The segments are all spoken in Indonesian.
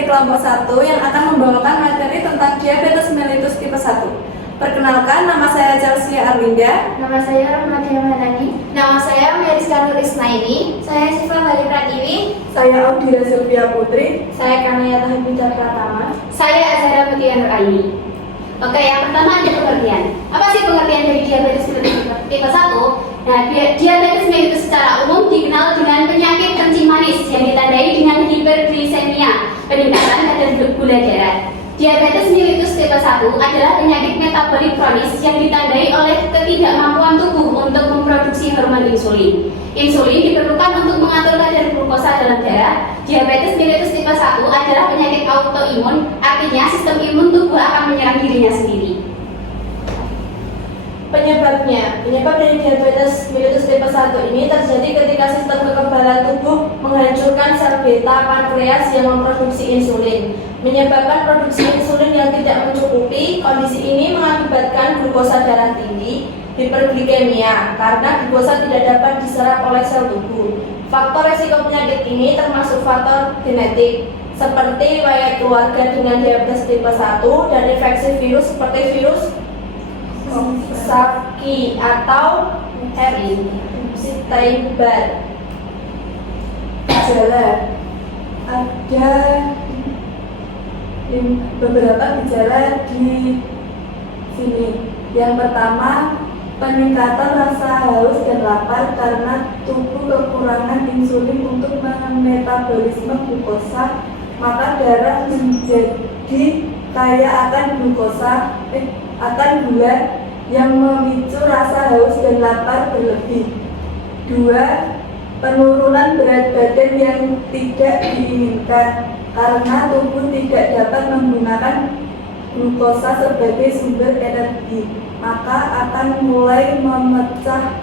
dari kelompok 1 yang akan membawakan materi tentang diabetes mellitus tipe 1. Perkenalkan, nama saya Chelsea Arlinda. Nama saya Rahmadia Maharani. Nama saya Meriska Nur Isnaini. Saya Siva Bali Pratiwi. Saya Audira Sylvia Putri. Saya Kamia Tahibida Pratama. Saya Azhara Mutia Nur Aini. Oke, yang pertama ada pengertian. Apa sih pengertian dari diabetes mellitus tipe 1? Nah, diabetes mellitus secara umum dikenal dengan penyakit kencing manis yang ditandai dengan hiperglisemia, peningkatan kadar gula darah. Diabetes mellitus tipe 1 adalah penyakit metabolik kronis yang ditandai oleh ketidakmampuan tubuh untuk memproduksi hormon insulin. Insulin diperlukan untuk mengatur kadar glukosa dalam darah. Diabetes mellitus tipe 1 adalah penyakit autoimun, artinya sistem imun tubuh akan menyerang dirinya sendiri. Penyebab dari diabetes mellitus tipe 1 ini terjadi ketika sistem kekebalan tubuh menghancurkan sel beta pankreas yang memproduksi insulin, menyebabkan produksi insulin yang tidak mencukupi. Kondisi ini mengakibatkan glukosa darah tinggi, hiperglikemia, karena glukosa tidak dapat diserap oleh sel tubuh. Faktor resiko penyakit ini termasuk faktor genetik, seperti riwayat keluarga dengan diabetes tipe 1 dan infeksi virus seperti virus Saki atau Epstein-Barr. Gejala ada beberapa gejala di sini. Yang pertama, peningkatan rasa haus dan lapar karena tubuh kekurangan insulin untuk memetabolisme glukosa, maka darah menjadi kaya akan gula yang memicu rasa haus dan lapar berlebih. 2. Penurunan berat badan yang tidak diinginkan karena tubuh tidak dapat menggunakan glukosa sebagai sumber energi, maka akan mulai memecah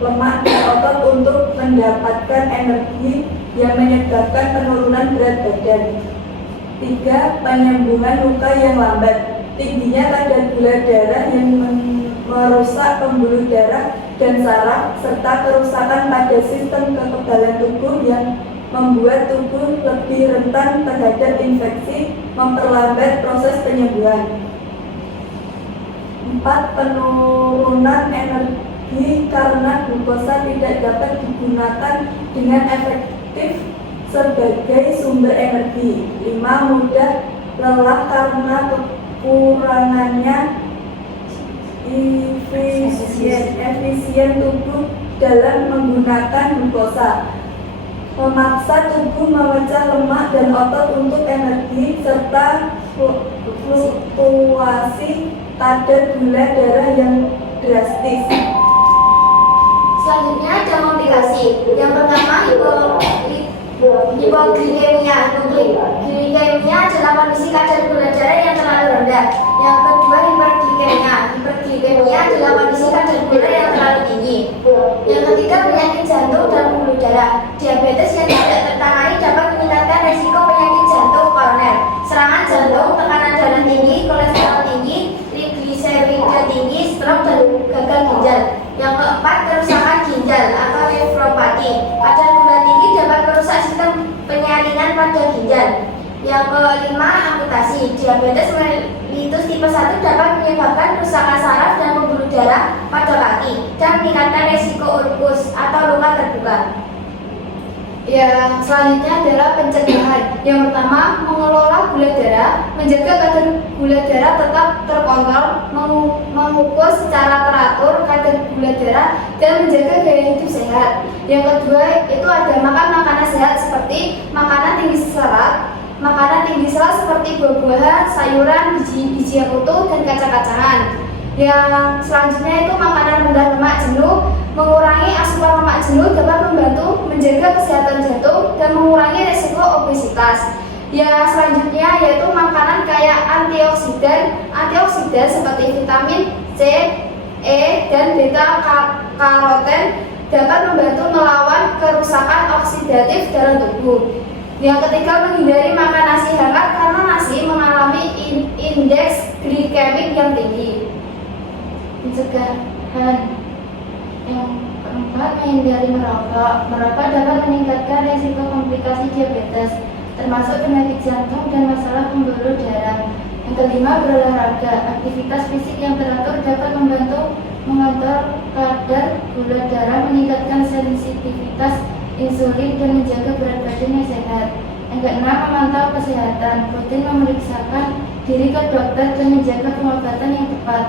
lemak di otot untuk mendapatkan energi yang menyebabkan penurunan berat badan. 3. Penyembuhan luka yang lambat. Tingginya kadar gula darah yang merusak pembuluh darah dan saraf, serta kerusakan pada sistem kekebalan tubuh yang membuat tubuh lebih rentan terhadap infeksi, memperlambat proses penyembuhan. 4. Penurunan energi karena glukosa tidak dapat digunakan dengan efektif sebagai sumber energi. 5. Mudah lelah karena kekurangannya efisien tubuh dalam menggunakan glukosa, memaksa tubuh memecah lemak dan otot untuk energi, serta fluktuasi kadar gula darah yang drastis. Selanjutnya ada komplikasi. Yang pertama, hipoglikemia. Hipoglikemia adalah kondisi kadar gula darah yang terlalu rendah. Yang kedua, hiperglikemia. Hiperglikemia adalah kondisi kadar gula yang terlalu tinggi. Yang ketiga, penyakit jantung dan pembuluh darah. Diabetes yang tidak tertangani dapat meningkatkan risiko penyakit jantung koroner, serangan jantung, tekanan darah tinggi, kolesterol tinggi, trigliserida tinggi, stroke, dan gagal ginjal. Yang keempat, kerusakan ginjal atau nefropati. Kadar gula tinggi dapat merusak sistem penyaringan pada ginjal. Yang kelima, amputasi. Diabetes mellitus tipe 1 dapat menyebabkan kerusakan saraf dan pembuluh darah pada kaki dan meningkatkan risiko ulkus atau luka terbuka. Yang selanjutnya adalah pencegahan. Yang pertama, mengelola gula darah, menjaga kadar gula darah tetap terkontrol, mengukur secara teratur kadar gula darah, dan menjaga gaya hidup sehat. Yang kedua itu ada makan makanan sehat seperti makanan tinggi serat seperti buah-buahan, sayuran, biji yang utuh, dan kacang-kacangan. Yang selanjutnya itu makanan rendah lemak jenuh. Mengurangi asupan lemak jenuh dapat membantu menjaga kesehatan jantung dan mengurangi risiko obesitas. Yang selanjutnya yaitu makanan kaya antioksidan. Antioksidan seperti vitamin C, E, dan beta karoten dapat membantu melawan kerusakan oksidatif dalam tubuh. Yang ketiga, menghindari makan nasi hangat karena nasi mengalami indeks glikemik yang tinggi. Pencegahan. Yang keempat, menghindari merokok. Merokok dapat meningkatkan risiko komplikasi diabetes. termasuk penyakit jantung dan masalah pembuluh darah. Yang kelima, berolahraga. Aktivitas fisik yang teratur dapat membantu mengontrol kadar gula darah, meningkatkan sensitivitas insulin, dan menjaga berat badan yang sehat. Yang keenam, memantau kesehatan. Rutin memeriksakan diri ke dokter dan menjaga pengobatan yang tepat.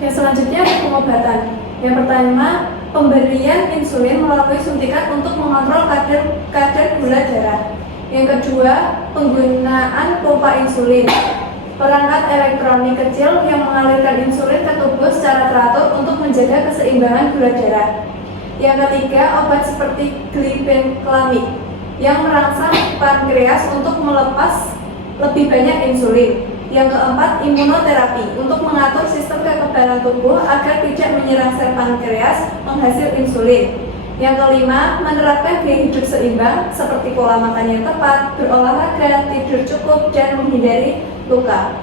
Yang selanjutnya pengobatan. Yang pertama, pemberian insulin melalui suntikan untuk mengontrol kadar gula darah. Yang kedua, penggunaan pompa insulin, perangkat elektronik kecil yang mengalirkan insulin ke tubuh secara teratur untuk menjaga keseimbangan gula darah. Yang ketiga, obat seperti glibenclamid yang merangsang pankreas untuk melepas lebih banyak insulin. Yang keempat, imunoterapi untuk mengatur sistem kekebalan tubuh agar tidak menyerang sel pankreas penghasil insulin. Yang kelima, menerapkan gaya hidup seimbang seperti pola makan yang tepat, berolahraga, tidur cukup, dan menghindari luka.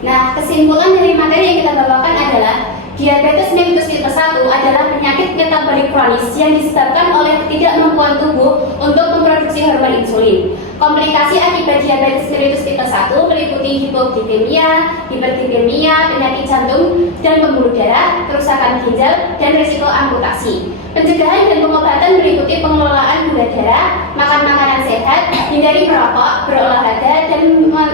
Nah, kesimpulan dari materi yang kita bawakan adalah diabetes mellitus tipe 1 adalah penyakit metabolik kronis yang disebabkan oleh ketidakmampuan tubuh untuk memproduksi hormon insulin. Komplikasi akibat diabetes mellitus tipe 1 meliputi hipoglikemia, hiperglikemia, penyakit jantung dan pembuluh darah, kerusakan ginjal, dan risiko amputasi. Pencegahan dan pengobatan meliputi pengelolaan gula darah, makan makanan sehat, hindari merokok, berolahraga, dan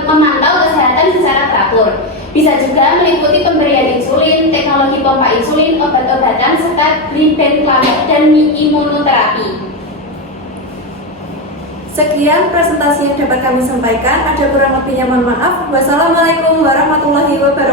memantau kesehatan secara teratur. Bisa juga meliputi pemberian insulin, teknologi pompa insulin, obat-obatan, serta glibenclamid dan imunoterapi. Sekian presentasi yang dapat kami sampaikan. Ada kurang lebihnya mohon maaf. Wassalamualaikum warahmatullahi wabarakatuh.